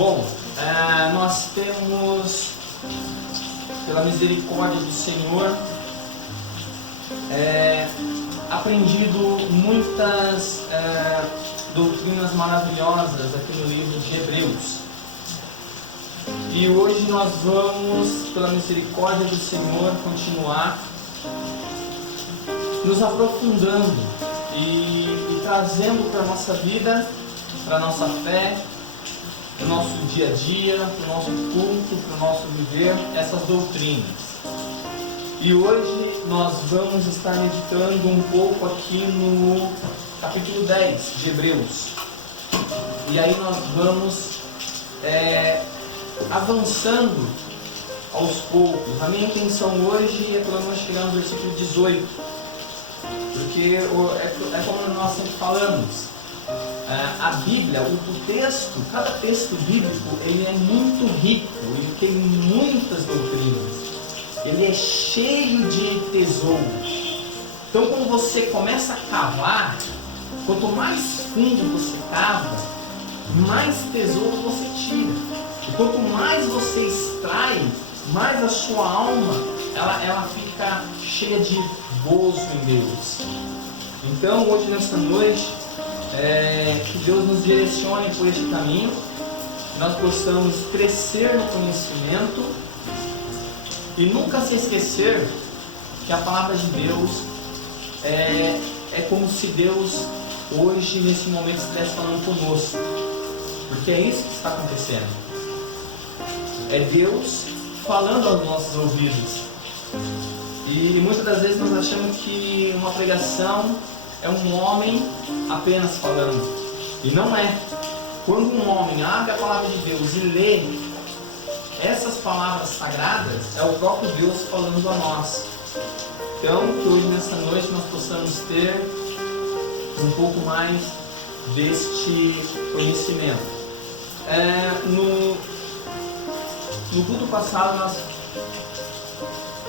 Bom, nós temos, pela misericórdia do Senhor, aprendido muitas doutrinas maravilhosas aqui no livro de Hebreus. E hoje nós vamos, pela misericórdia do Senhor, continuar nos aprofundando e trazendo para a nossa vida, para a nossa fé, para o nosso dia a dia, para o nosso culto, para o nosso viver, essas doutrinas. E hoje nós vamos estar meditando um pouco aqui no capítulo 10 de Hebreus. E aí nós vamos avançando aos poucos. A minha intenção hoje é pelo menos chegar no versículo 18. Porque é como nós sempre falamos. A Bíblia, o texto, cada texto bíblico, ele é muito rico, ele tem muitas doutrinas, ele é cheio de tesouros. Então, quando você começa a cavar, quanto mais fundo você cava, mais tesouro você tira. E quanto mais você extrai, mais a sua alma ela fica cheia de gozo em Deus. Então, hoje, nessa noite, que Deus nos direcione por este caminho, que nós possamos crescer no conhecimento e nunca se esquecer que a palavra de Deus é como se Deus hoje, nesse momento, estivesse falando conosco, porque é isso que está acontecendo. É Deus falando aos nossos ouvidos. E muitas das vezes nós achamos que uma pregação é um homem apenas falando. E não é. Quando um homem abre a palavra de Deus e lê essas palavras sagradas, é o próprio Deus falando a nós. Então, que hoje nessa noite nós possamos ter um pouco mais deste conhecimento. No culto passado nós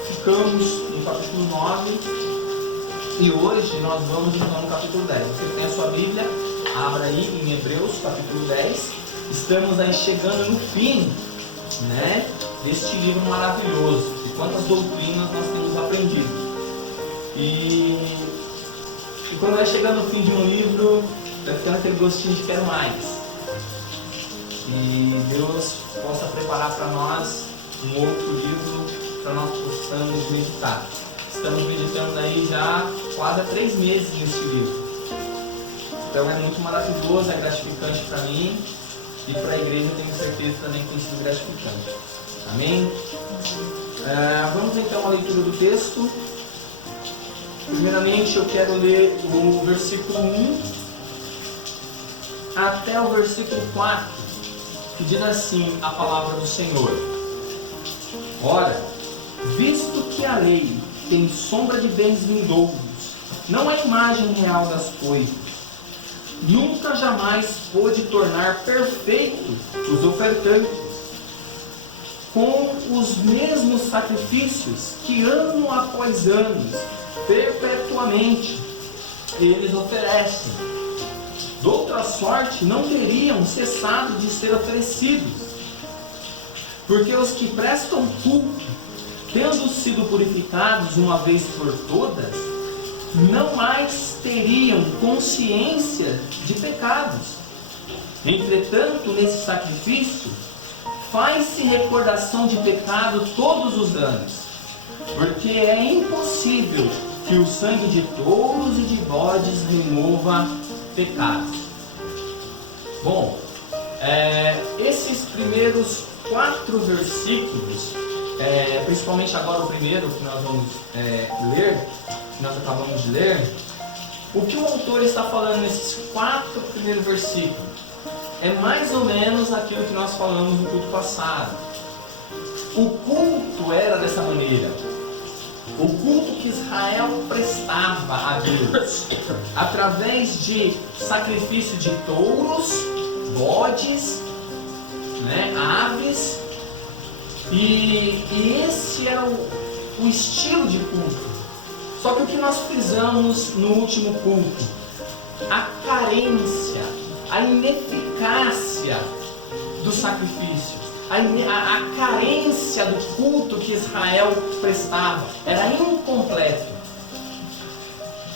ficamos no capítulo 9. E hoje nós vamos então no capítulo 10. Você tem a sua Bíblia, abra aí em Hebreus, capítulo 10. Estamos aí chegando no fim, deste livro maravilhoso. E quantas doutrinas nós temos aprendido. E quando vai chegando no fim de um livro, vai ficando aquele gostinho de quero mais. E Deus possa preparar para nós um outro livro para nós possamos meditar. Estamos meditando aí já quase há 3 meses neste livro. Então é muito maravilhoso, é gratificante para mim e para a igreja eu tenho certeza também que tem sido gratificante. Amém? Vamos então à leitura do texto. Primeiramente eu quero ler o versículo 1 até o versículo 4, que diz assim a palavra do Senhor. Ora, visto que a lei tem sombra de bens vindouros, não é imagem real das coisas, nunca jamais pôde tornar perfeitos os ofertantes, com os mesmos sacrifícios que ano após ano, perpetuamente, eles oferecem. De outra sorte, não teriam cessado de ser oferecidos, porque os que prestam culto, tendo sido purificados uma vez por todas, não mais teriam consciência de pecados. Entretanto, nesse sacrifício, faz-se recordação de pecado todos os anos, porque é impossível que o sangue de touros e de bodes remova pecados. Bom, esses primeiros 4 versículos, principalmente agora o primeiro que nós vamos ler, que nós acabamos de ler, o que o autor está falando nesses 4 primeiros versículos é mais ou menos aquilo que nós falamos no culto passado. O culto era dessa maneira. O culto que Israel prestava a Deus através de sacrifício de touros, bodes, aves. E esse era o estilo de culto. Só que o que nós frisamos no último culto? A carência, a ineficácia do sacrifício, a carência do culto que Israel prestava, era incompleto.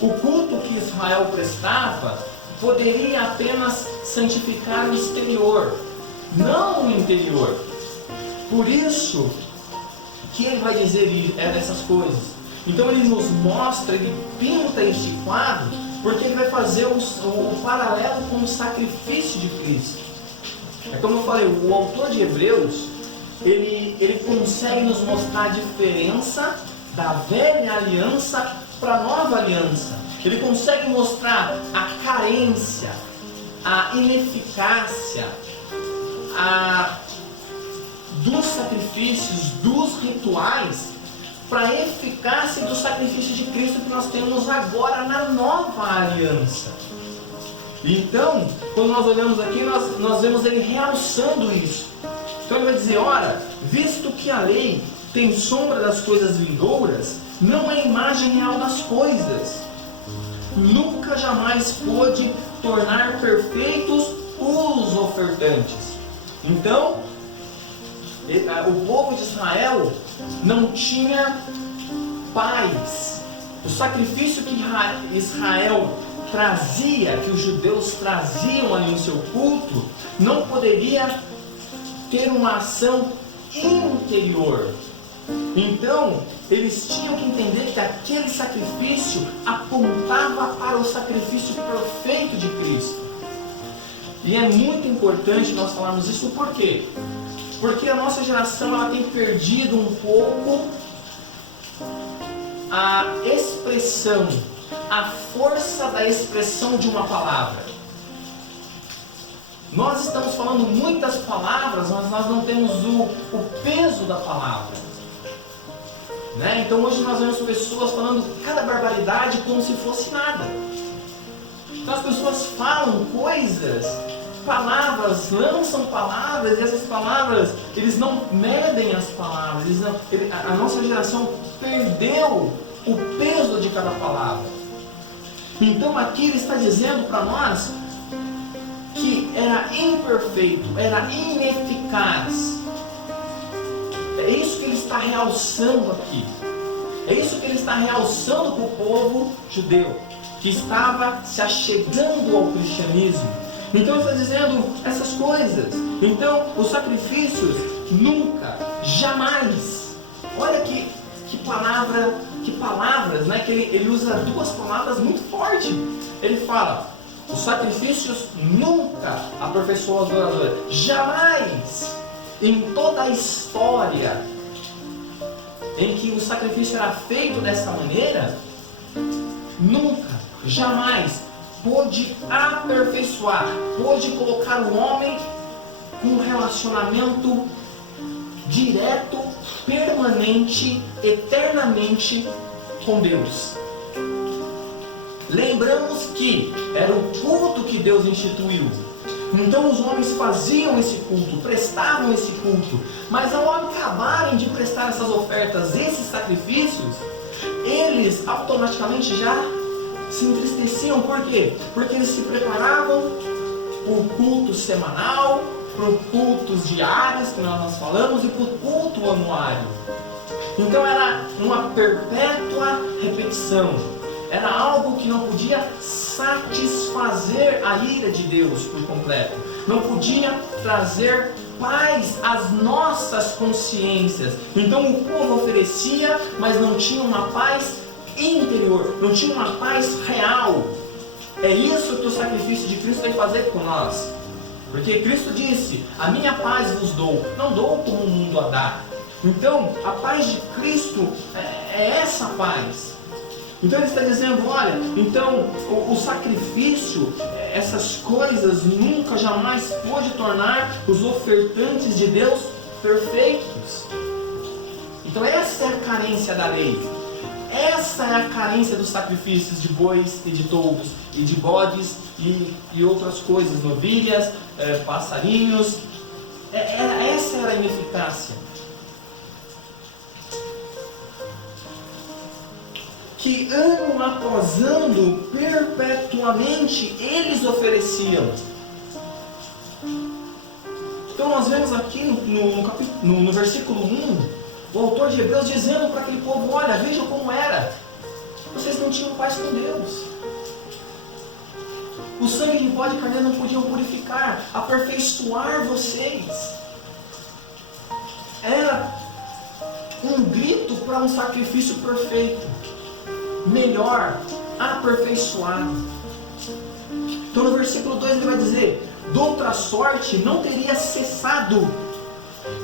O culto que Israel prestava poderia apenas santificar o exterior, não o interior. Por isso que ele vai dizer essas coisas. Então ele nos mostra, ele pinta este quadro, porque ele vai fazer o paralelo com o sacrifício de Cristo. É como eu falei, o autor de Hebreus, ele consegue nos mostrar a diferença da velha aliança para a nova aliança. Ele consegue mostrar a carência, a ineficácia dos sacrifícios, dos rituais, para a eficácia do sacrifício de Cristo que nós temos agora na nova aliança. Então, quando nós olhamos aqui, nós vemos ele realçando isso. Então ele vai dizer, ora, visto que a lei tem sombra das coisas vindouras, não é imagem real das coisas. Nunca jamais pôde tornar perfeitos os ofertantes. Então, o povo de Israel não tinha paz. O sacrifício que Israel trazia, que os judeus traziam ali no seu culto, não poderia ter uma ação interior. Então, eles tinham que entender que aquele sacrifício apontava para o sacrifício perfeito de Cristo. E é muito importante nós falarmos isso, por quê? Porque a nossa geração ela tem perdido um pouco a expressão, a força da expressão de uma palavra. Nós estamos falando muitas palavras, mas nós não temos o peso da palavra. Né? Então hoje nós vemos pessoas falando cada barbaridade como se fosse nada. Então as pessoas falam coisas, palavras, lançam palavras, e essas palavras, eles não medem as palavras, a nossa geração perdeu o peso de cada palavra. Então aqui ele está dizendo para nós que era imperfeito, era ineficaz. É isso que ele está realçando aqui. É isso que ele está realçando para o povo judeu, que estava se achegando ao cristianismo. Então ele está dizendo essas coisas. Então os sacrifícios nunca, jamais. Olha que palavras, né? Que ele usa duas palavras muito fortes. Ele fala, os sacrifícios nunca aperfeiçoam o adorador. Jamais, em toda a história em que o sacrifício era feito dessa maneira, nunca, jamais pôde aperfeiçoar, pôde colocar o homem com um relacionamento direto, permanente, eternamente com Deus. Lembramos que era o culto que Deus instituiu. Então os homens faziam esse culto, prestavam esse culto, mas ao acabarem de prestar essas ofertas, esses sacrifícios, eles automaticamente já se entristeciam. Por quê? Porque eles se preparavam para o culto semanal, para os cultos diários que nós falamos e para o culto anuário. Então era uma perpétua repetição. Era algo que não podia satisfazer a ira de Deus por completo. Não podia trazer paz às nossas consciências. Então o povo oferecia, mas não tinha uma paz interior, não tinha uma paz real. É isso que o sacrifício de Cristo vai fazer com nós. Porque Cristo disse, a minha paz vos dou, não dou como o mundo a dá. Então a paz de Cristo é essa paz. Então ele está dizendo, olha, então o sacrifício, essas coisas nunca jamais pôde tornar os ofertantes de Deus perfeitos. Então essa é a carência da lei. Essa é a carência dos sacrifícios de bois e de touros e de bodes e outras coisas, novilhas, passarinhos. Essa era a ineficácia. Que ano após ano, perpetuamente, eles ofereciam. Então Então nós vemos aqui no versículo 1, o autor de Hebreus dizendo para aquele povo: olha, vejam como era. Vocês não tinham paz com Deus. O sangue de bode e carneiro não podiam purificar, aperfeiçoar vocês. Era um grito para um sacrifício perfeito, melhor, aperfeiçoado. Então no versículo 2 ele vai dizer: de outra sorte não teria cessado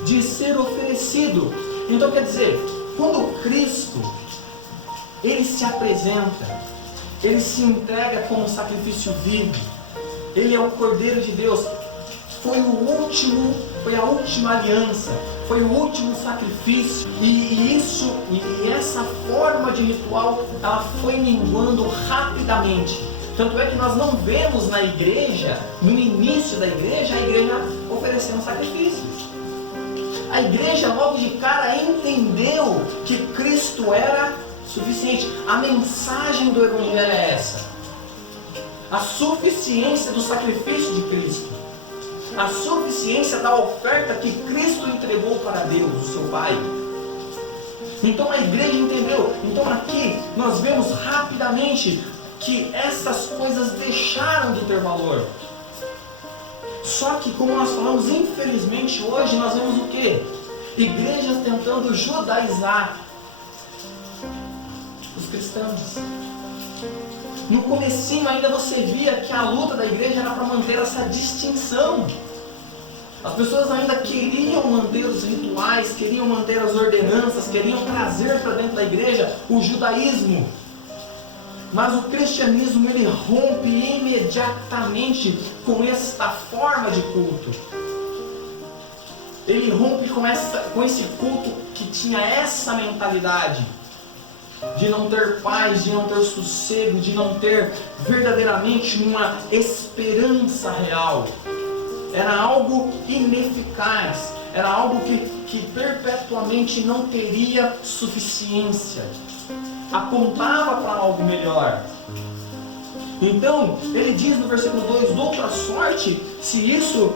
de ser oferecido. Então quer dizer, quando Cristo ele se apresenta, ele se entrega como sacrifício vivo, ele é o Cordeiro de Deus, foi a última aliança, foi o último sacrifício, e essa forma de ritual, ela foi minguando rapidamente. Tanto é que nós não vemos na igreja, no início da igreja, a igreja oferecendo sacrifícios. A igreja logo de cara entendeu que Cristo era suficiente. A mensagem do Evangelho é essa: a suficiência do sacrifício de Cristo, a suficiência da oferta que Cristo entregou para Deus, o seu Pai. Então a igreja entendeu. Então aqui nós vemos rapidamente que essas coisas deixaram de ter valor. Só que, como nós falamos, infelizmente hoje nós vemos o quê? Igrejas tentando judaizar os cristãos. No comecinho ainda você via que a luta da igreja era para manter essa distinção. As pessoas ainda queriam manter os rituais, queriam manter as ordenanças, queriam trazer para dentro da igreja o judaísmo. Mas o cristianismo, ele rompe imediatamente com esta forma de culto. Ele rompe com esse culto que tinha essa mentalidade de não ter paz, de não ter sossego, de não ter verdadeiramente uma esperança real. Era algo ineficaz, era algo que perpetuamente não teria suficiência. Apontava para algo melhor. Então, ele diz no versículo 2: de outra sorte, se isso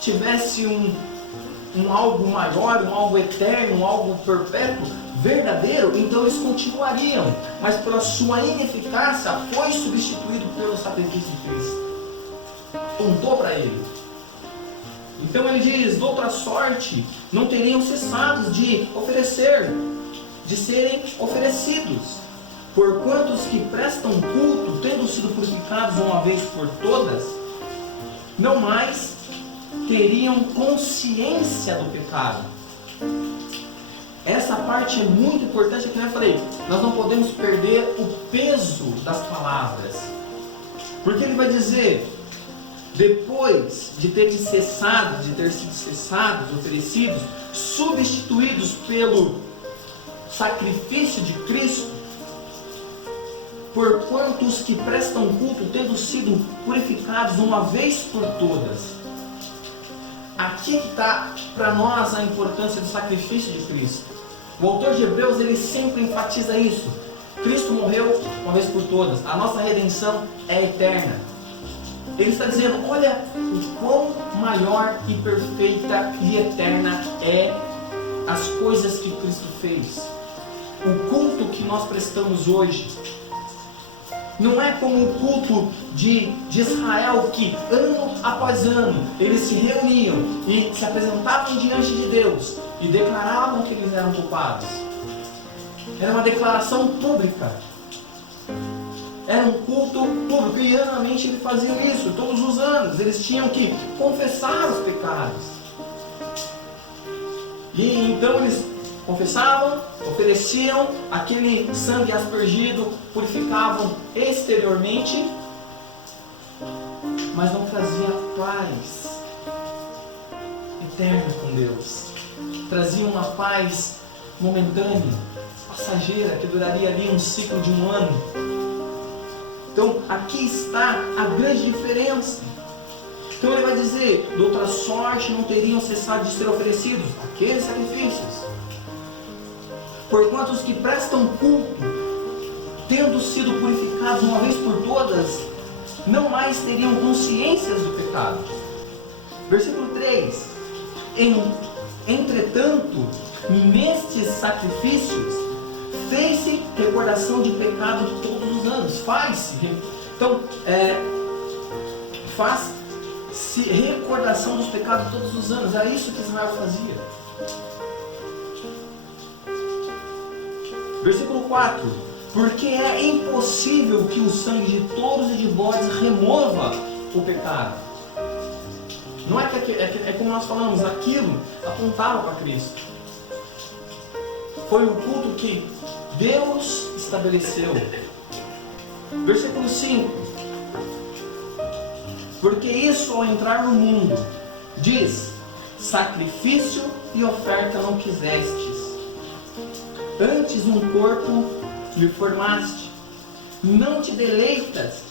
tivesse um algo maior, um algo eterno, um algo perpétuo, verdadeiro, então eles continuariam. Mas pela sua ineficácia, foi substituído pelo sacrifício de Cristo. Apontou para ele. Então ele diz: de outra sorte, não teriam cessado de oferecer, de serem oferecidos. Porquanto os que prestam culto, tendo sido purificados uma vez por todas, não mais teriam consciência do pecado. Essa parte é muito importante, que eu falei, nós não podemos perder o peso das palavras. Porque ele vai dizer: depois de terem cessado, de ter sido cessados, oferecidos, substituídos pelo sacrifício de Cristo, porquanto os que prestam culto, tendo sido purificados uma vez por todas. Aqui está para nós a importância do sacrifício de Cristo. O autor de Hebreus, ele sempre enfatiza isso. Cristo morreu uma vez por todas. A nossa redenção é eterna. Ele está dizendo: olha o quão maior e perfeita e eterna é as coisas que Cristo fez. O culto que nós prestamos hoje não é como o culto de Israel, que ano após ano eles se reuniam e se apresentavam diante de Deus e declaravam que eles eram culpados. Era uma declaração pública. Era um culto público, e anualmente eles faziam isso, todos os anos. Eles tinham que confessar os pecados. E então eles confessavam, ofereciam aquele sangue aspergido, purificavam exteriormente, mas não trazia paz eterna com Deus. Trazia uma paz momentânea, passageira, que duraria ali um ciclo de um ano. Então aqui está a grande diferença. Então ele vai dizer: de outra sorte não teriam cessado de ser oferecidos aqueles sacrifícios, porquanto os que prestam culto, tendo sido purificados uma vez por todas, não mais teriam consciências do pecado. Versículo 3: Entretanto, nestes sacrifícios, fez-se recordação de pecado todos os anos. Faz-se. Então, faz-se recordação dos pecados todos os anos. Era isso que Israel fazia. Versículo 4. Porque é impossível que o sangue de touros e de bodes remova o pecado. Não é que é como nós falamos, aquilo apontava para Cristo. Foi o culto que Deus estabeleceu. Versículo 5. Porque isso, ao entrar no mundo, diz: sacrifício e oferta não quisestes, antes um corpo lhe formaste. Não te deleitaste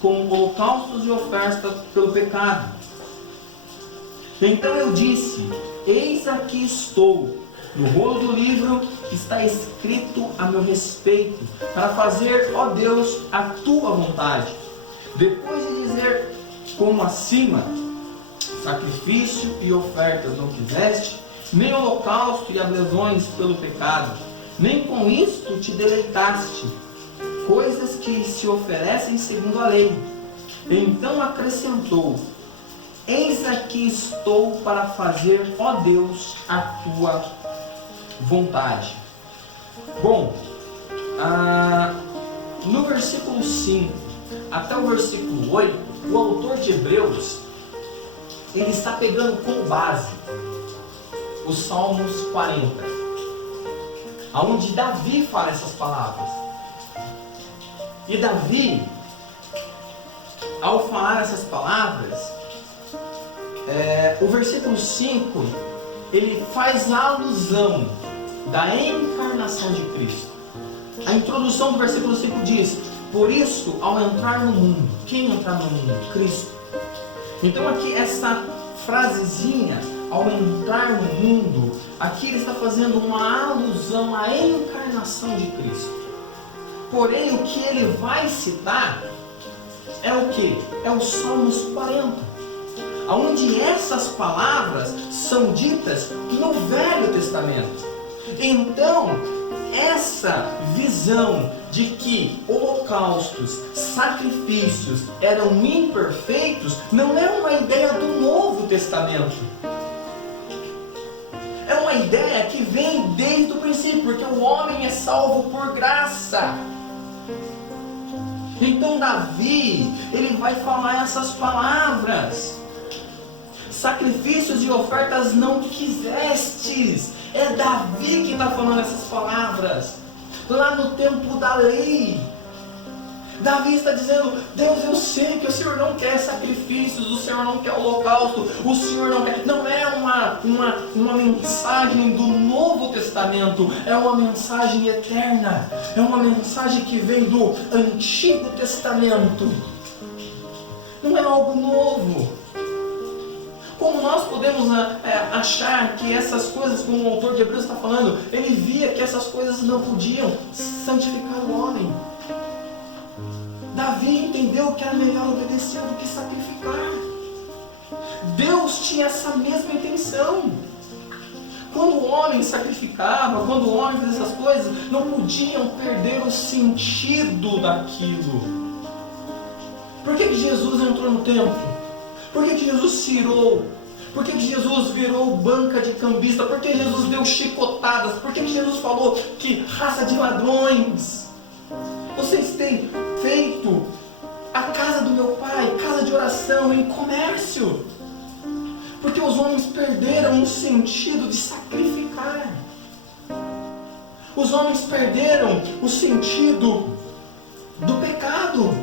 com holocaustos e ofertas pelo pecado. Então eu disse: eis aqui estou. No rolo do livro está escrito a meu respeito, para fazer, ó Deus, a tua vontade. Depois de dizer, como acima, sacrifício e ofertas não quiseste, nem holocausto e adesões pelo pecado, nem com isto te deleitaste, coisas que se oferecem segundo a lei. Então acrescentou: eis aqui estou para fazer, ó Deus, a tua vontade. Bom, no versículo 5 até o versículo 8, o autor de Hebreus, ele está pegando como base os Salmos 40, onde Davi fala essas palavras. E Davi, ao falar essas palavras, o versículo 5, ele faz a alusão da encarnação de Cristo. A introdução do versículo 5 diz: por isso, ao entrar no mundo, quem entrar no mundo? Cristo. Então aqui essa frasezinha, ao entrar no mundo, aqui ele está fazendo uma alusão à encarnação de Cristo. Porém, o que ele vai citar é o que? É os Salmos 40, onde essas palavras são ditas no Velho Testamento. Então, essa visão de que holocaustos, sacrifícios eram imperfeitos, não é uma ideia do Novo Testamento. É uma ideia que vem desde o princípio, porque o homem é salvo por graça. Então Davi, ele vai falar essas palavras: sacrifícios e ofertas não quisestes. É Davi que está falando essas palavras. Lá no tempo da lei, Davi está dizendo: Deus, eu sei que o Senhor não quer sacrifícios, o Senhor não quer holocausto, o Senhor não quer. Não é uma mensagem do Novo Testamento, é uma mensagem eterna, é uma mensagem que vem do Antigo Testamento. Não é algo novo. Como nós podemos achar que essas coisas, como o autor de Hebreus está falando, ele via que essas coisas não podiam santificar o homem. Davi entendeu que era melhor obedecer do que sacrificar. Deus tinha essa mesma intenção. Quando o homem sacrificava, quando o homem fazia essas coisas, não podiam perder o sentido daquilo. Por que Jesus entrou no templo? Por que Jesus cirou? Por que Jesus virou banca de cambista? Por que Jesus deu chicotadas? Por que Jesus falou que raça de ladrões? Vocês têm feito a casa do meu pai, casa de oração, em comércio. Porque os homens perderam o sentido de sacrificar. Os homens perderam o sentido do pecado.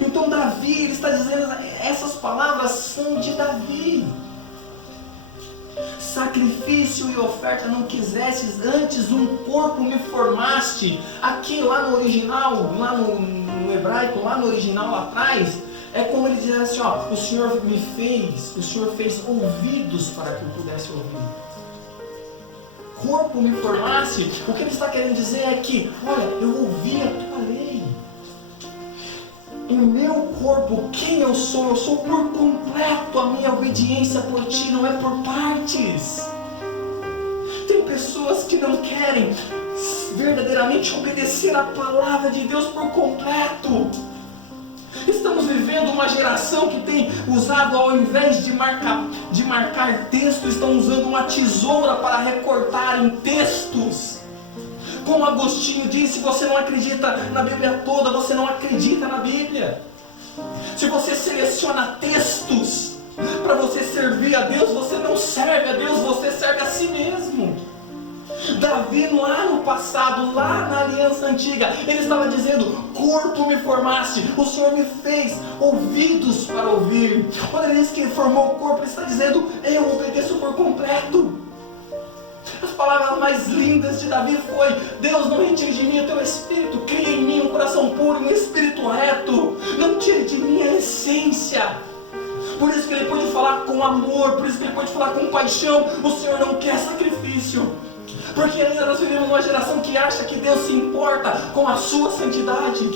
Então Davi, ele está dizendo, essas palavras são de Davi. Sacrifício e oferta não quisestes, antes um corpo me formaste. Aqui lá no original, lá no hebraico, lá no original lá atrás, é como ele diz assim, ó, o Senhor fez ouvidos para que eu pudesse ouvir. Corpo me formaste, o que ele está querendo dizer é que, olha, eu ouvi a tua lei. o meu corpo, quem eu sou por completo. A minha obediência por ti não é por partes. Tem pessoas que não querem verdadeiramente obedecer a palavra de Deus por completo. Estamos vivendo uma geração que tem usado, ao invés de marcar texto, estão usando uma tesoura para recortar em textos. Como Agostinho disse, se você não acredita na Bíblia toda, você não acredita na Bíblia. Se você seleciona textos para você servir a Deus, você não serve a Deus, você serve a si mesmo. Davi, lá no passado, lá na aliança antiga, ele estava dizendo: corpo me formaste, o Senhor me fez ouvidos para ouvir. Quando ele diz que formou o corpo, ele está dizendo: eu obedeço por completo. As palavras mais lindas de Davi foi: Deus, não retire de mim o teu espírito, cria em mim um coração puro e um espírito reto, não tire de mim a essência. Por isso que ele pode falar com amor, por isso que ele pode falar com paixão. O Senhor não quer sacrifício, porque ainda nós vivemos uma geração que acha que Deus se importa com a sua santidade.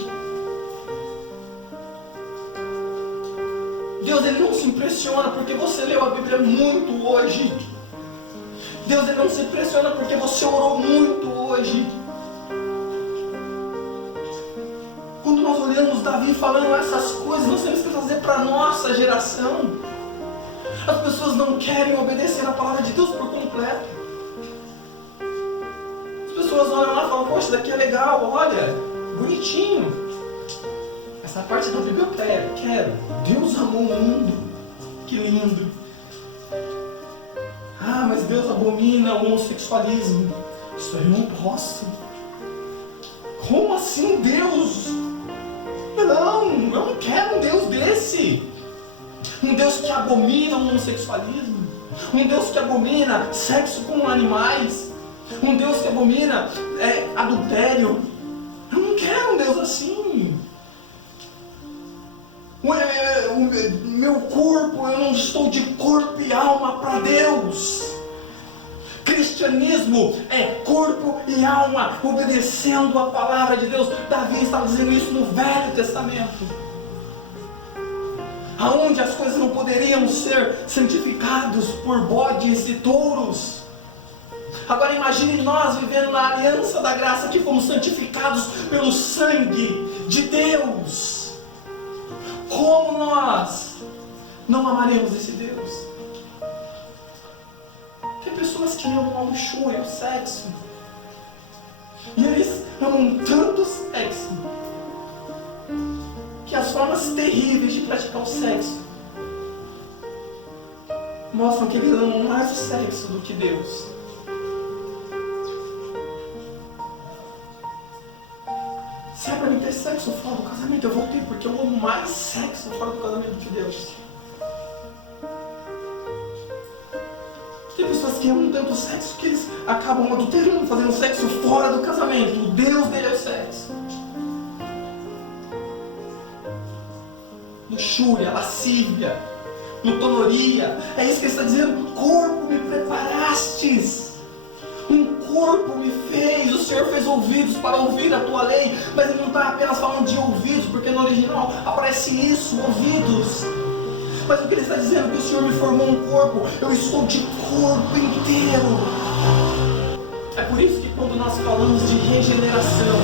Deus, ele não se impressiona porque você leu a Bíblia muito hoje. Deus, ele não se impressiona porque você orou muito hoje. Quando nós olhamos Davi falando essas coisas, nós temos que trazer para a nossa geração. As pessoas não querem obedecer a palavra de Deus por completo. As pessoas olham lá e falam: poxa, daqui é legal, olha, bonitinho. Essa parte da Bíblia eu quero. Deus amou o mundo. Que lindo. Ah, mas Deus abomina o homossexualismo. Isso eu não posso. Como assim, Deus? Não, eu não quero um Deus desse. Um Deus que abomina o homossexualismo. Um Deus que abomina sexo com animais. Um Deus que abomina adultério. Eu não quero um Deus assim. Meu corpo, eu não estou de corpo e alma para Deus. Cristianismo é corpo e alma obedecendo a palavra de Deus. Davi estava dizendo isso no Velho Testamento, aonde as coisas não poderiam ser santificadas por bodes e touros. Agora imagine nós vivendo na aliança da graça, que fomos santificados pelo sangue de Deus. Como nós não amaremos esse Deus? Tem pessoas que amam a luxúria, o sexo, e eles amam tanto o sexo que as formas terríveis de praticar o sexo mostram que eles amam mais o sexo do que Deus. Se é para mim ter sexo fora do casamento, eu vou ter, porque eu amo mais sexo fora do casamento do que Deus. Tem pessoas que amam tanto o sexo que eles acabam adulterando, fazendo sexo fora do casamento. O Deus dele é o sexo. Luxúria, lascívia, glutonaria. É isso que ele está dizendo. Corpo me preparastes. Um corpo me fez. O Senhor fez ouvidos para ouvir a tua lei. Mas ele não está apenas falando de ouvidos, porque no original aparece isso, ouvidos. Mas o que ele está dizendo é que o Senhor me formou um corpo. Eu estou de corpo inteiro. É por isso que quando nós falamos de regeneração,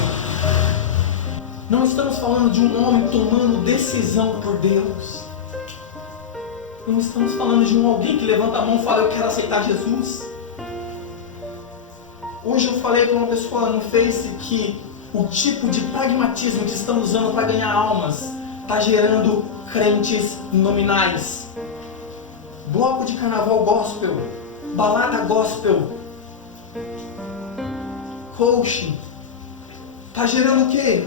não estamos falando de um homem tomando decisão por Deus. Não estamos falando de alguém que levanta a mão e fala: eu quero aceitar Jesus. Hoje eu falei para uma pessoa no Face que o tipo de pragmatismo que estão usando para ganhar almas está gerando crentes nominais. Bloco de carnaval gospel, balada gospel, coaching. Está gerando o quê?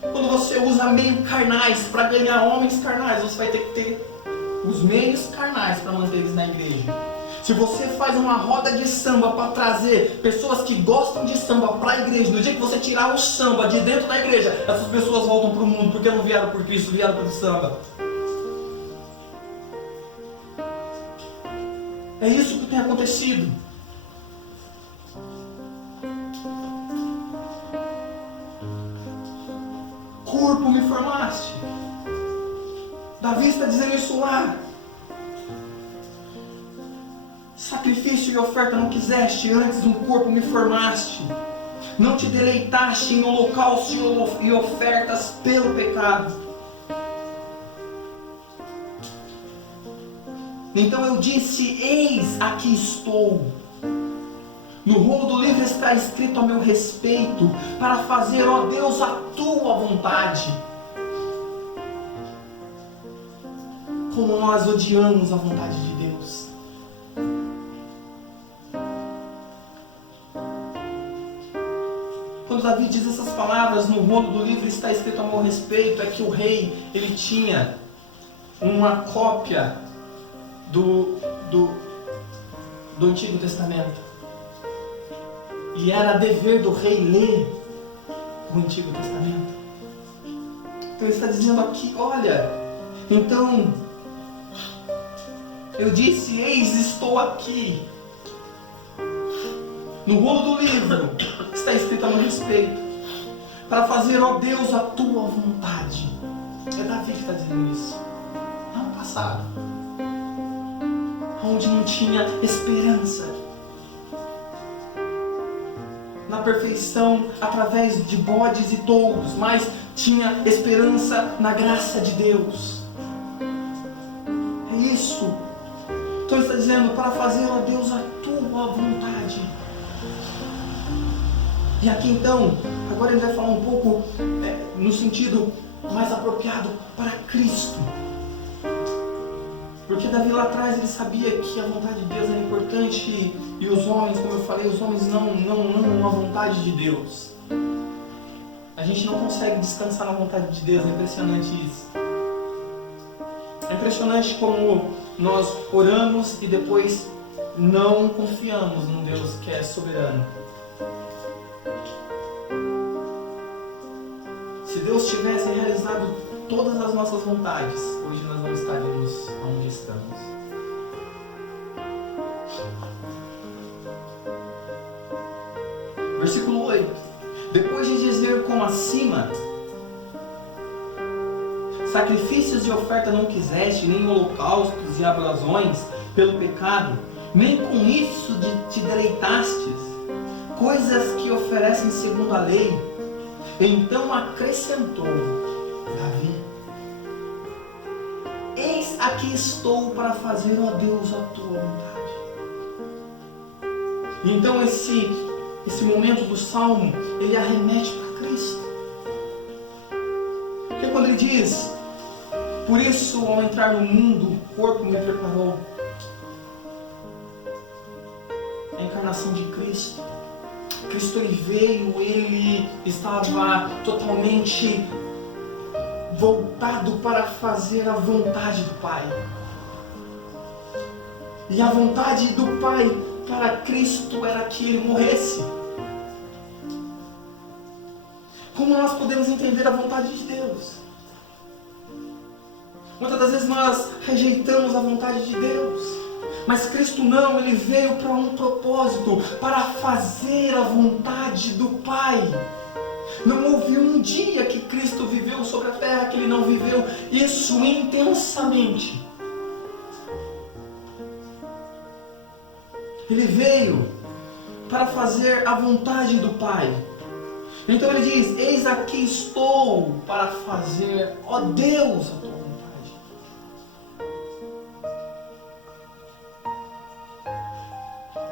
Quando você usa meio carnais para ganhar homens carnais, você vai ter que ter os meios carnais para manter eles na igreja. Se você faz uma roda de samba para trazer pessoas que gostam de samba para a igreja, no dia que você tirar o samba de dentro da igreja, essas pessoas voltam para o mundo, porque não vieram por Cristo, vieram pelo samba. É isso que tem acontecido. corpo me formaste. Davi está dizendo isso lá. Sacrifício e oferta não quiseste, antes um corpo me formaste. Não te deleitaste em holocausto e ofertas pelo pecado. Então eu disse, eis aqui estou. No rolo do livro está escrito a meu respeito, para fazer, ó Deus, a tua vontade. Como nós odiamos a vontade de Deus. Quando Davi diz essas palavras, no rolo do livro está escrito a meu respeito, é que o rei, ele tinha uma cópia do Antigo Testamento. E era dever do rei ler o Antigo Testamento. Então ele está dizendo aqui, olha, então eu disse, eis, estou aqui. No rolo do livro está escrito a meu respeito, para fazer, ó Deus, a tua vontade. É Davi que está dizendo isso. Não no passado, onde não tinha esperança na perfeição através de bodes e touros, mas tinha esperança na graça de Deus. É isso. Então ele está dizendo, para fazer, ó Deus, a tua vontade. E aqui então, agora ele vai falar um pouco no sentido mais apropriado para Cristo. Porque Davi lá atrás ele sabia que a vontade de Deus era importante e os homens, como eu falei, os homens não amam a vontade de Deus. A gente não consegue descansar na vontade de Deus, é impressionante isso. É impressionante como nós oramos e depois não confiamos num Deus que é soberano. Se Deus tivesse realizado todas as nossas vontades, hoje nós não estaríamos onde estamos. Versículo 8. Depois de dizer como acima, sacrifícios de oferta não quiseste, nem holocaustos e abrasões pelo pecado, nem com isso te deleitastes, coisas que oferecem segundo a lei. Então acrescentou Davi, eis aqui estou para fazer, ó Deus, a tua vontade. Então esse momento do Salmo, ele arremete para Cristo. Porque quando ele diz, por isso ao entrar no mundo, o corpo me preparou. A encarnação de Cristo. Cristo ele veio, ele estava totalmente voltado para fazer a vontade do Pai. E a vontade do Pai para Cristo era que ele morresse. Como nós podemos entender a vontade de Deus? Muitas das vezes nós rejeitamos a vontade de Deus. Mas Cristo não, ele veio para um propósito, para fazer a vontade do Pai. Não houve um dia que Cristo viveu sobre a terra que ele não viveu isso intensamente. Ele veio para fazer a vontade do Pai. Então ele diz, eis aqui estou para fazer, ó Deus, a tua vontade.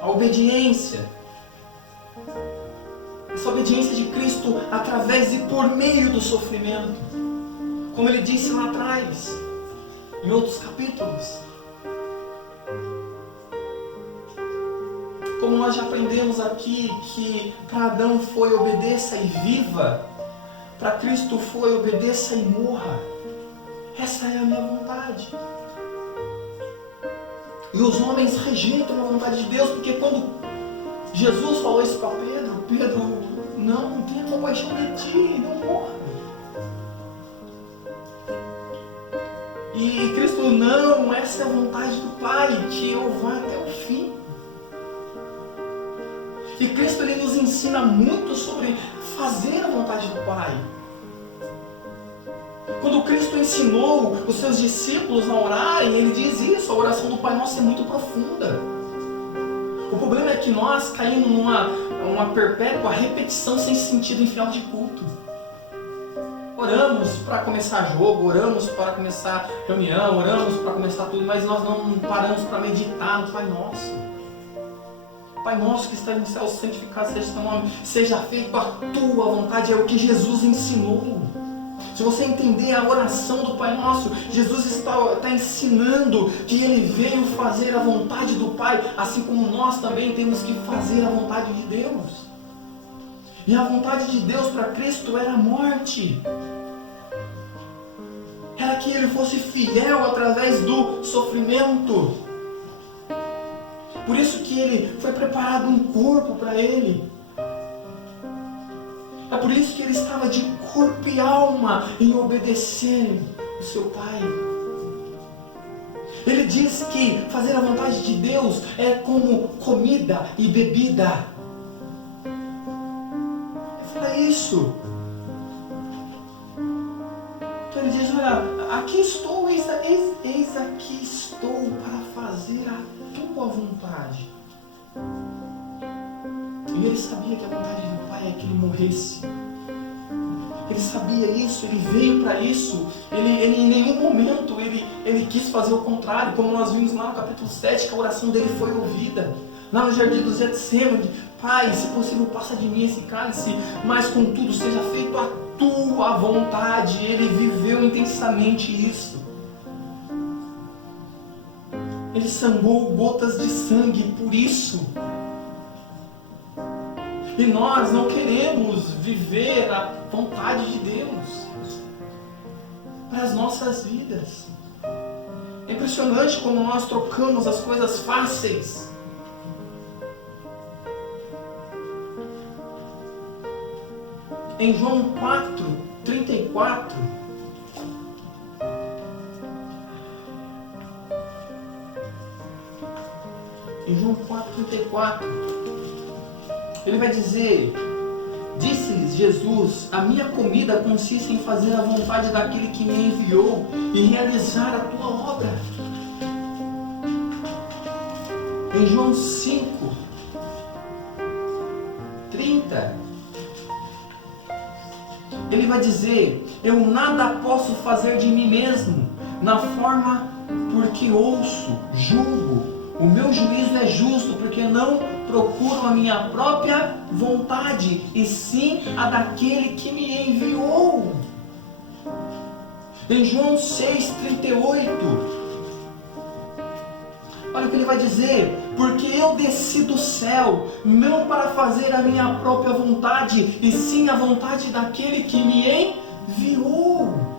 A obediência, essa obediência de Cristo através e por meio do sofrimento, como ele disse lá atrás, em outros capítulos. Como nós já aprendemos aqui que para Adão foi obedeça e viva, para Cristo foi obedeça e morra. Essa é a minha vontade. E os homens rejeitam a vontade de Deus, porque quando Jesus falou isso para Pedro, não tenha compaixão de ti, não morra. E Cristo, não, essa é a vontade do Pai, que eu vá até o fim. E Cristo ele nos ensina muito sobre fazer a vontade do Pai. Quando Cristo ensinou os seus discípulos a orarem, ele diz isso, a oração do Pai Nosso é muito profunda. O problema é que nós caímos numa perpétua repetição sem sentido em final de culto. Oramos para começar jogo, oramos para começar reunião, oramos para começar tudo, mas nós não paramos para meditar no Pai Nosso. Pai Nosso que está no céu, santificado seja o teu nome, seja feita a tua vontade, é o que Jesus ensinou. Se você entender a oração do Pai Nosso, Jesus está ensinando que Ele veio fazer a vontade do Pai, assim como nós também temos que fazer a vontade de Deus. E a vontade de Deus para Cristo era a morte. Era que Ele fosse fiel através do sofrimento. Por isso que Ele foi preparado um corpo para Ele. É por isso que Ele estava de corpo e alma em obedecer o seu Pai. Ele diz que fazer a vontade de Deus é como comida e bebida. Ele fala isso. Então ele diz, olha, aqui estou, eis aqui estou para fazer a tua vontade. E ele sabia que a vontade do Pai é que ele morresse. Ele sabia isso, ele veio para isso. Ele em nenhum momento ele quis fazer o contrário, como nós vimos lá no capítulo 7, que a oração dele foi ouvida. Lá no jardim do Getsemane, Pai, se possível passa de mim esse cálice, mas contudo seja feito a tua vontade. Ele viveu intensamente isso. Ele sangrou gotas de sangue por isso. E nós não queremos viver a vontade de Deus para as nossas vidas. É impressionante como nós trocamos as coisas fáceis. Em João 4:34, em João 4:34, ele vai dizer, disse-lhes Jesus, a minha comida consiste em fazer a vontade daquele que me enviou e realizar a tua obra. Em João 5:30, ele vai dizer, eu nada posso fazer de mim mesmo, na forma porque ouço, julgo, o meu juízo é justo, porque não procuro a minha própria vontade, e sim a daquele que me enviou. Em João 6:38, olha o que ele vai dizer, porque eu desci do céu, não para fazer a minha própria vontade, e sim a vontade daquele que me enviou.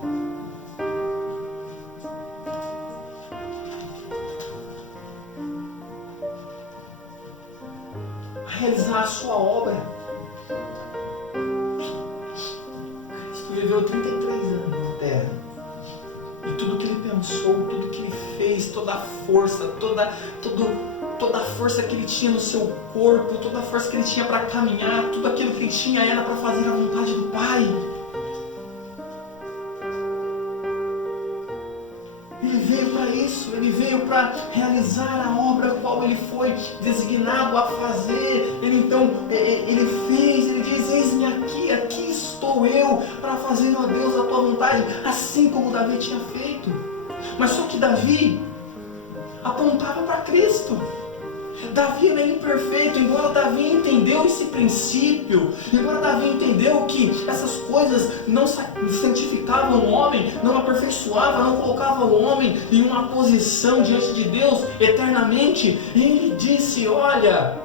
Realizar a sua obra. Cristo viveu 33 anos na terra. E tudo que ele pensou, tudo que ele fez, toda a força, toda a força que ele tinha no seu corpo, toda a força que ele tinha para caminhar, tudo aquilo que ele tinha era para fazer a vontade do Pai. Ele veio para isso, ele veio para realizar a obra a qual ele foi designado a fazer. Ele fez, ele diz, eis-me aqui estou eu para fazer, ó Deus, a tua vontade, assim como Davi tinha feito. Mas só que Davi apontava para Cristo. Davi era imperfeito, embora Davi entendeu esse princípio, embora Davi entendeu que essas coisas não santificavam o homem, não aperfeiçoavam, não colocavam o homem em uma posição diante de Deus eternamente, ele disse, olha,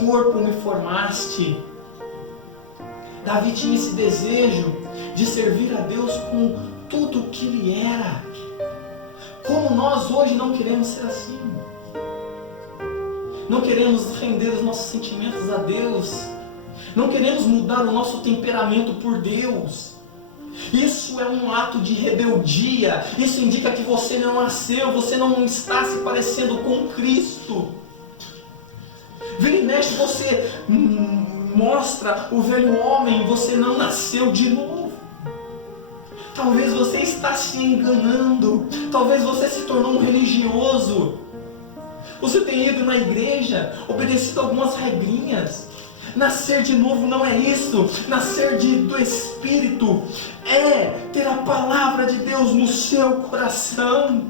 corpo me formaste. Davi tinha esse desejo de servir a Deus com tudo o que ele era. Como nós hoje não queremos ser assim. Não queremos render os nossos sentimentos a Deus. Não queremos mudar o nosso temperamento por Deus. Isso é um ato de rebeldia. Isso indica que você não nasceu, você não está se parecendo com Cristo. Vira e mexe, você mostra o velho homem, você não nasceu de novo. Talvez você está se enganando. Talvez você se tornou um religioso. Você tem ido na igreja, obedecido algumas regrinhas. Nascer de novo não é isso. Nascer do Espírito é ter a palavra de Deus no seu coração.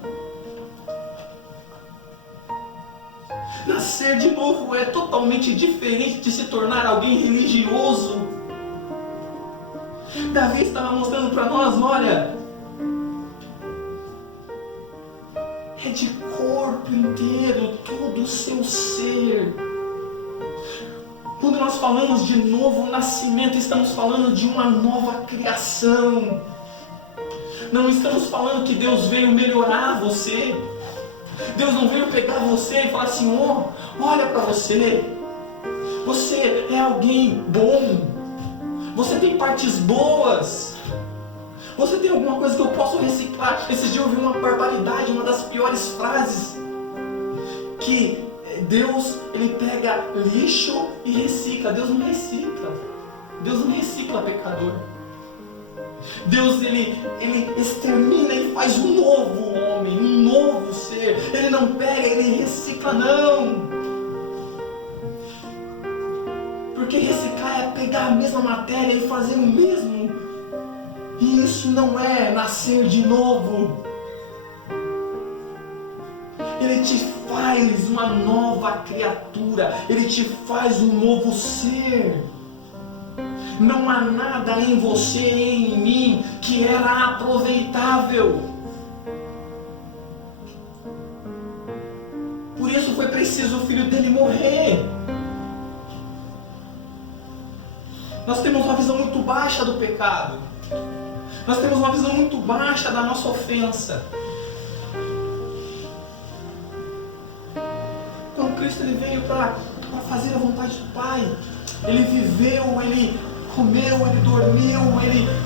Nascer de novo é totalmente diferente de se tornar alguém religioso. Davi estava mostrando para nós, olha, é de corpo inteiro, todo o seu ser. Quando nós falamos de novo nascimento, estamos falando de uma nova criação. Não estamos falando que Deus veio melhorar você. Deus não veio pegar você e falar assim, olha para você. Você é alguém bom. Você tem partes boas. Você tem alguma coisa que eu posso reciclar. Esses dias eu ouvi uma barbaridade, uma das piores frases. Que Deus, Ele pega lixo e recicla. Deus não recicla. Deus não recicla pecador. Deus, Ele extermina e faz um novo homem, um novo ser. Ele não pega, Ele recicla, não. Porque reciclar é pegar a mesma matéria e fazer o mesmo. E isso não é nascer de novo. Ele te faz uma nova criatura. Ele te faz um novo ser. Não há nada em você e em mim que era aproveitável. Por isso foi preciso o filho dele morrer. Nós temos uma visão muito baixa do pecado. Nós temos uma visão muito baixa da nossa ofensa. Então Cristo ele veio para fazer a vontade do Pai. Ele viveu, ele comeu, ele dormiu,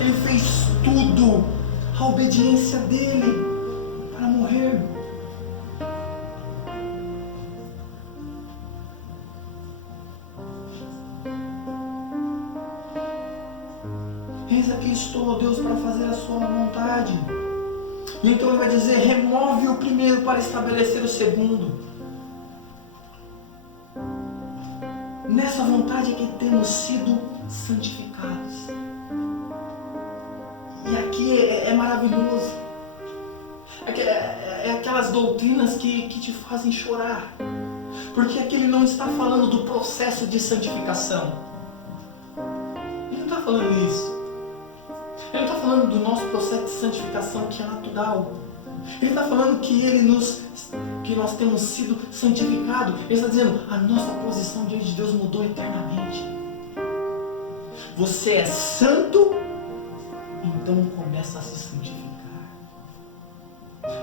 ele fez tudo. A obediência dele para morrer. Eis aqui estou, ó Deus, para fazer a sua vontade. E então ele vai dizer, remove o primeiro para estabelecer o segundo. Nessa vontade é que temos sido santificados. E aqui é maravilhoso. É aquelas doutrinas que te fazem chorar. Porque aqui ele não está falando do processo de santificação. Ele não está falando isso. Ele não está falando do nosso processo de santificação que é natural. Ele está falando que nós temos sido santificados. Ele está dizendo, a nossa posição diante de Deus mudou eternamente. Você é santo, então começa a se santificar.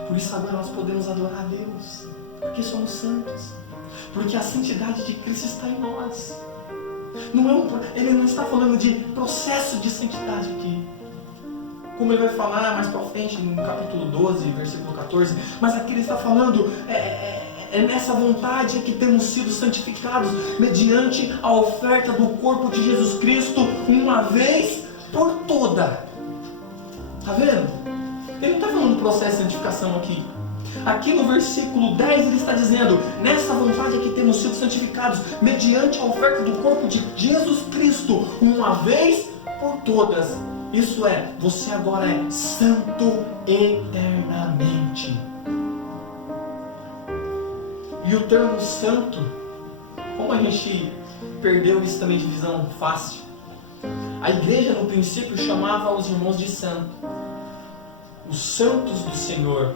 Por isso agora nós podemos adorar a Deus, porque somos santos. Porque a santidade de Cristo está em nós. Ele não está falando de processo de santidade aqui. Como ele vai falar mais para frente, no capítulo 12, versículo 14. Mas aqui ele está falando, é nessa vontade que temos sido santificados, mediante a oferta do corpo de Jesus Cristo, uma vez por toda. Está vendo? Ele não está falando do processo de santificação aqui. Aqui no versículo 10 ele está dizendo, nessa vontade é que temos sido santificados, mediante a oferta do corpo de Jesus Cristo, uma vez por todas. Isso é, você agora é santo eternamente. E o termo santo, como a gente perdeu isso também de visão fácil? A igreja no princípio chamava os irmãos de santo. Os santos do Senhor.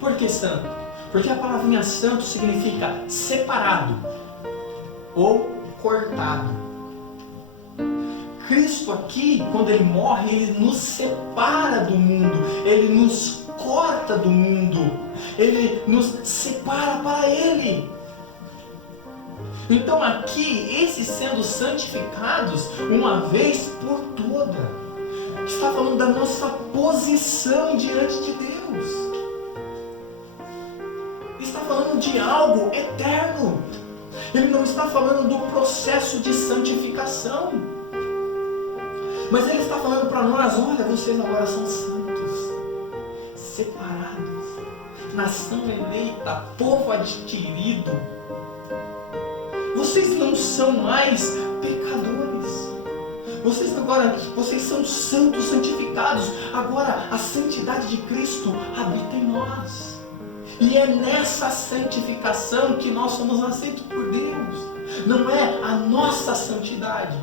Por que santo? Porque a palavrinha santo significa separado ou cortado. Cristo aqui, quando Ele morre, Ele nos separa do mundo, Ele nos corta do mundo, Ele nos separa para Ele. Então aqui, esses sendo santificados, uma vez por toda, está falando da nossa posição diante de Deus. Está falando de algo eterno. Ele não está falando do processo de santificação. Mas Ele está falando para nós, olha, vocês agora são santos, separados, nação eleita, povo adquirido. Vocês não são mais pecadores. Vocês são santos, santificados. Agora a santidade de Cristo habita em nós. E é nessa santificação que nós somos aceitos por Deus. Não é a nossa santidade,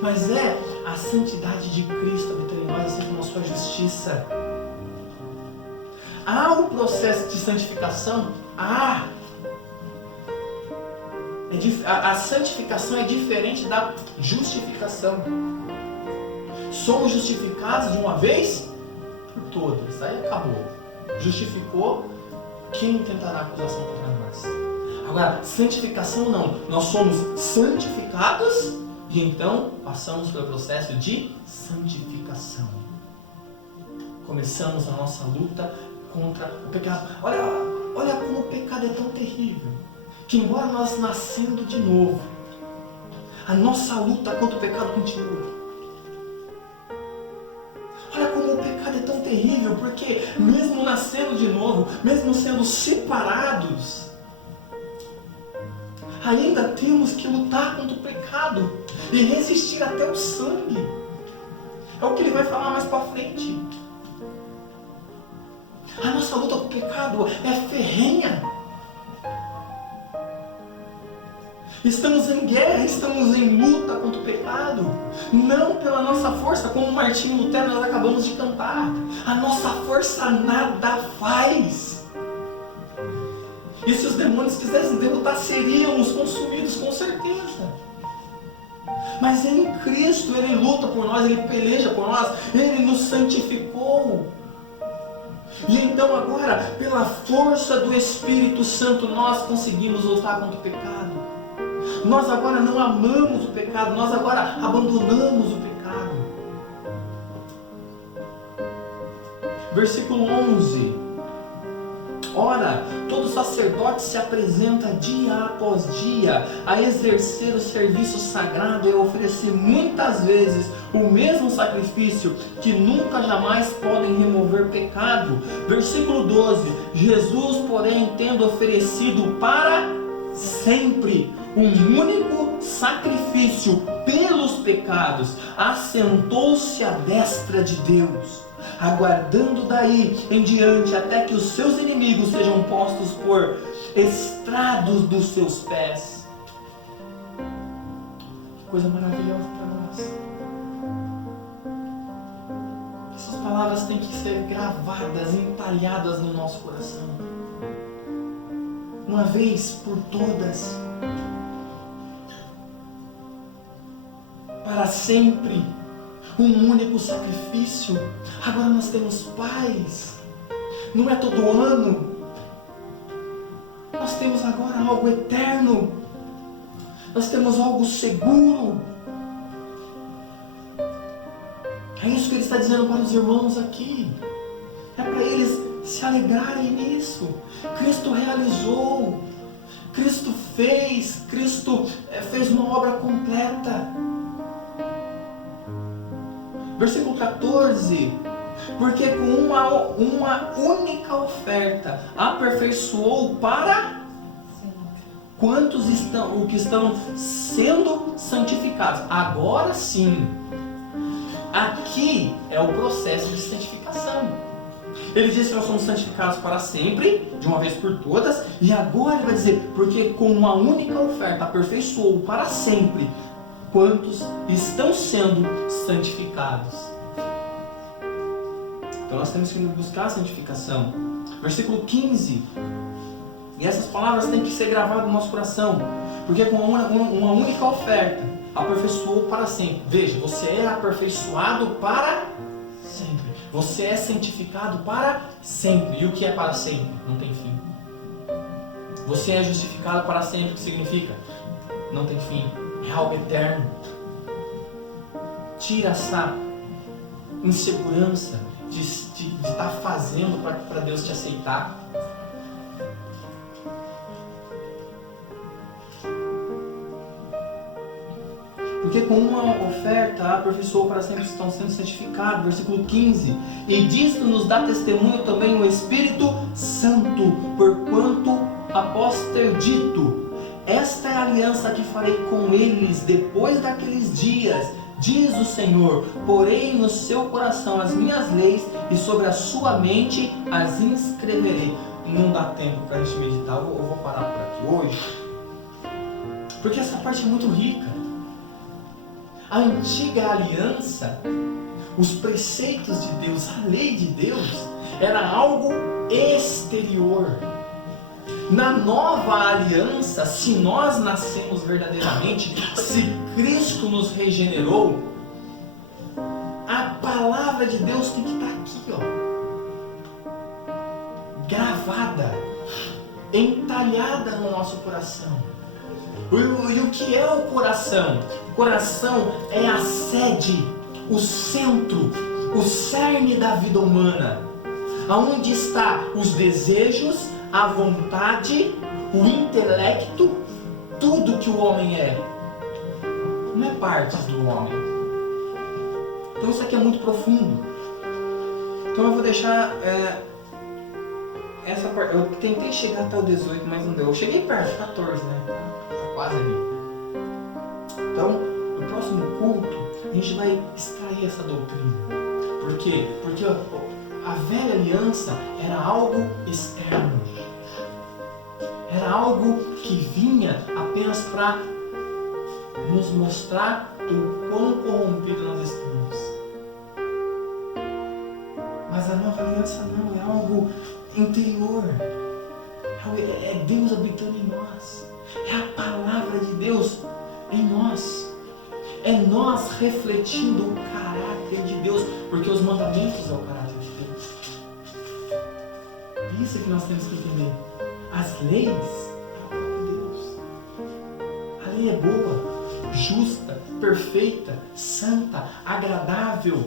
mas é a santidade de Cristo habitando em nós, assim como a sua justiça. Há um processo de santificação? A santificação é diferente da justificação. Somos justificados de uma vez por todas. Aí acabou. Justificou, quem tentará acusação contra nós? Agora, santificação não. Nós somos santificados e então passamos pelo processo de santificação. Começamos a nossa luta contra o pecado. Olha como o pecado é tão terrível, que embora nós nascendo de novo, a nossa luta contra o pecado continua. Olha como o pecado é tão terrível, porque mesmo nascendo de novo, mesmo sendo separados, ainda temos que lutar contra o pecado e resistir até o sangue. É o que ele vai falar mais para frente. A nossa luta com o pecado é ferrenha. Estamos em guerra, estamos em luta contra o pecado. Não pela nossa força, como Martinho Lutero nós acabamos de cantar. A nossa força nada faz. E se os demônios quisessem derrotar, seríamos consumidos com certeza. Mas é em Cristo, Ele luta por nós, Ele peleja por nós, Ele nos santificou. E então agora, pela força do Espírito Santo, nós conseguimos lutar contra o pecado. Nós agora não amamos o pecado, nós agora abandonamos o pecado. Versículo 11. Ora, todo sacerdote se apresenta dia após dia a exercer o serviço sagrado e a oferecer muitas vezes o mesmo sacrifício, que nunca jamais podem remover pecado. Versículo 12. Jesus, porém, tendo oferecido para sempre um único sacrifício pelos pecados, assentou-se à destra de Deus, aguardando daí em diante até que os seus inimigos sejam postos por estrados dos seus pés. Que coisa maravilhosa para nós. Essas palavras têm que ser gravadas, entalhadas no nosso coração, uma vez por todas, para sempre. Um único sacrifício. Agora nós temos paz. Não é todo ano. Nós temos agora algo eterno. Nós temos algo seguro. É isso que ele está dizendo para os irmãos aqui. É para eles se alegrarem nisso. Cristo realizou. Cristo fez uma obra completa. Versículo 14. Porque com uma única oferta aperfeiçoou para quantos estão sendo santificados. Agora sim, aqui é o processo de santificação. Ele diz que nós somos santificados para sempre, de uma vez por todas, e agora ele vai dizer, porque com uma única oferta aperfeiçoou para sempre quantos estão sendo santificados. Então nós temos que buscar a santificação. Versículo 15. E essas palavras têm que ser gravadas no nosso coração, porque com uma única oferta aperfeiçoou para sempre. Veja, você é aperfeiçoado para sempre. Você é santificado para sempre. E o que é para sempre? Não tem fim. Você é justificado para sempre. O que significa? Não tem fim. É algo eterno. Tira essa insegurança de estar fazendo para Deus te aceitar. Porque com uma oferta aperfeiçoou para sempre, estão sendo santificados. Versículo 15. E disto nos dá testemunho também o Espírito Santo, porquanto após ter dito: esta é a aliança que farei com eles depois daqueles dias, diz o Senhor, porei no seu coração as minhas leis e sobre a sua mente as inscreverei. Não dá tempo para a gente meditar, eu vou parar por aqui hoje, porque essa parte é muito rica. A antiga aliança, os preceitos de Deus, a lei de Deus, era algo exterior. Na nova aliança, se nós nascemos verdadeiramente, se Cristo nos regenerou, a palavra de Deus tem que estar aqui, gravada, entalhada no nosso coração. E o que é o coração? O coração é a sede, o centro, o cerne da vida humana, aonde está os desejos, a vontade, o intelecto, tudo que o homem é. Não é partes do homem. Então isso aqui é muito profundo. Então eu vou deixar essa parte. Eu tentei chegar até o 18, mas não deu. Eu cheguei perto, 14, né? Tá quase ali. Então, no próximo culto, a gente vai extrair essa doutrina. Por quê? Porque a velha aliança era algo externo. Era algo que vinha apenas para nos mostrar o quão corrompido nós estamos. Mas a nova aliança não, é algo interior. É Deus habitando em nós. É a palavra de Deus em nós. É nós refletindo o caráter de Deus, porque os mandamentos é o caráter de Deus. Isso é que nós temos que entender. As leis é o próprio Deus. A lei é boa, justa, perfeita, santa, agradável.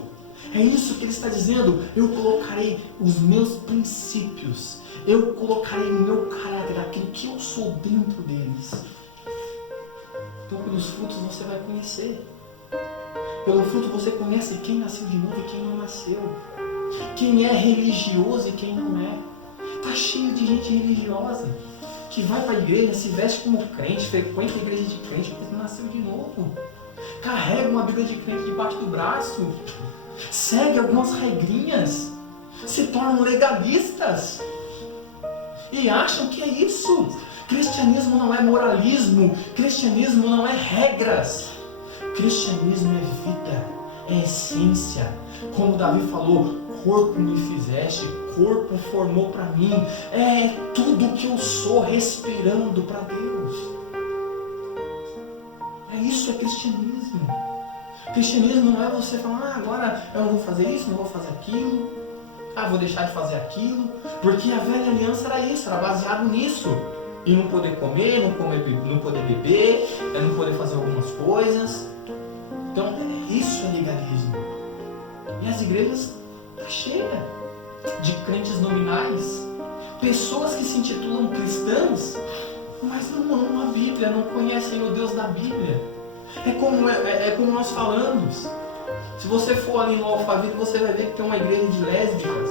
É isso que ele está dizendo. Eu colocarei os meus princípios, eu colocarei o meu caráter, aquilo que eu sou dentro deles. Então pelos frutos você vai conhecer. Pelo fruto você conhece quem nasceu de novo e quem não nasceu. Quem é religioso e quem não é. Está cheio de gente religiosa que vai para a igreja, se veste como crente, frequenta a igreja de crente, porque nasceu de novo. Carrega uma Bíblia de crente debaixo do braço, segue algumas regrinhas, se tornam legalistas e acham que é isso. Cristianismo não é moralismo, cristianismo não é regras. Cristianismo é vida, é essência. Como Davi falou, corpo me fizeste, corpo formou para mim. É tudo que eu sou respirando para Deus. É isso, é cristianismo. Cristianismo não é você falar, agora eu não vou fazer isso, não vou fazer aquilo. Vou deixar de fazer aquilo. Porque a velha aliança era isso, era baseado nisso. E não poder comer, não poder beber, não poder fazer algumas coisas. Então, isso é legalismo. E as igrejas estão cheias de crentes nominais, pessoas que se intitulam cristãs, mas não amam a Bíblia, não conhecem o Deus da Bíblia. É como nós falamos. Se você for ali no Alphaville, você vai ver que tem uma igreja de lésbicas.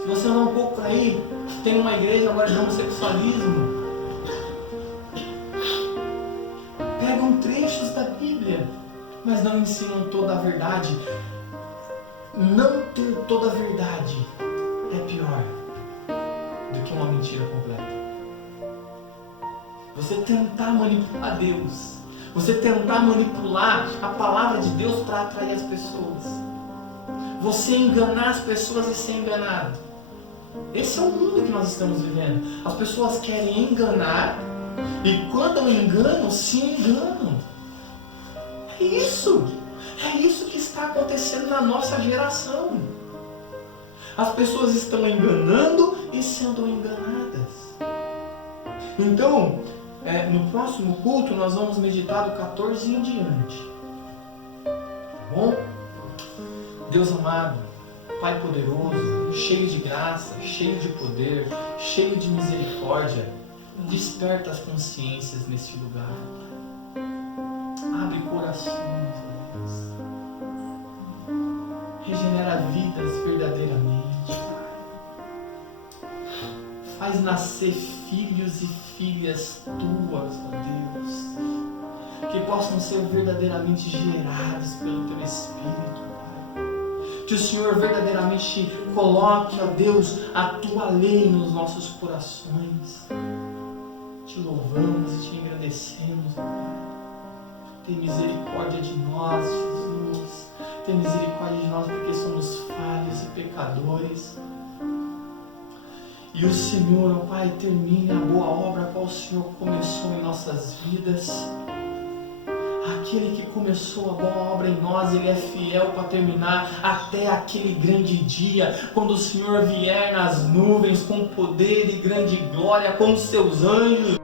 Se você andar um pouco aí, tem uma igreja agora de homossexualismo. Pegam trechos da Bíblia, mas não ensinam toda a verdade. Não ter toda a verdade é pior do que uma mentira completa. Você tentar manipular Deus, você tentar manipular a palavra de Deus para atrair as pessoas, você enganar as pessoas e ser enganado. Esse é o mundo que nós estamos vivendo. As pessoas querem enganar e quando enganam, se enganam. É isso que está acontecendo na nossa geração. As pessoas estão enganando e sendo enganadas. Então, no próximo culto nós vamos meditar do 14 em diante. Tá bom? Deus amado, Pai poderoso, cheio de graça, cheio de poder, cheio de misericórdia, desperta as consciências neste lugar. faz nascer filhos e filhas tuas, ó Deus, que possam ser verdadeiramente gerados pelo teu Espírito, Pai. Que o Senhor verdadeiramente coloque, ó Deus, a tua lei nos nossos corações. Te louvamos e te engrandecemos, ó Pai. Tem misericórdia de nós, Jesus. Tem misericórdia de nós porque somos falhos e pecadores. E o Senhor, ó Pai, termine a boa obra qual o Senhor começou em nossas vidas. Aquele que começou a boa obra em nós, Ele é fiel para terminar até aquele grande dia, quando o Senhor vier nas nuvens com poder e grande glória, com os seus anjos.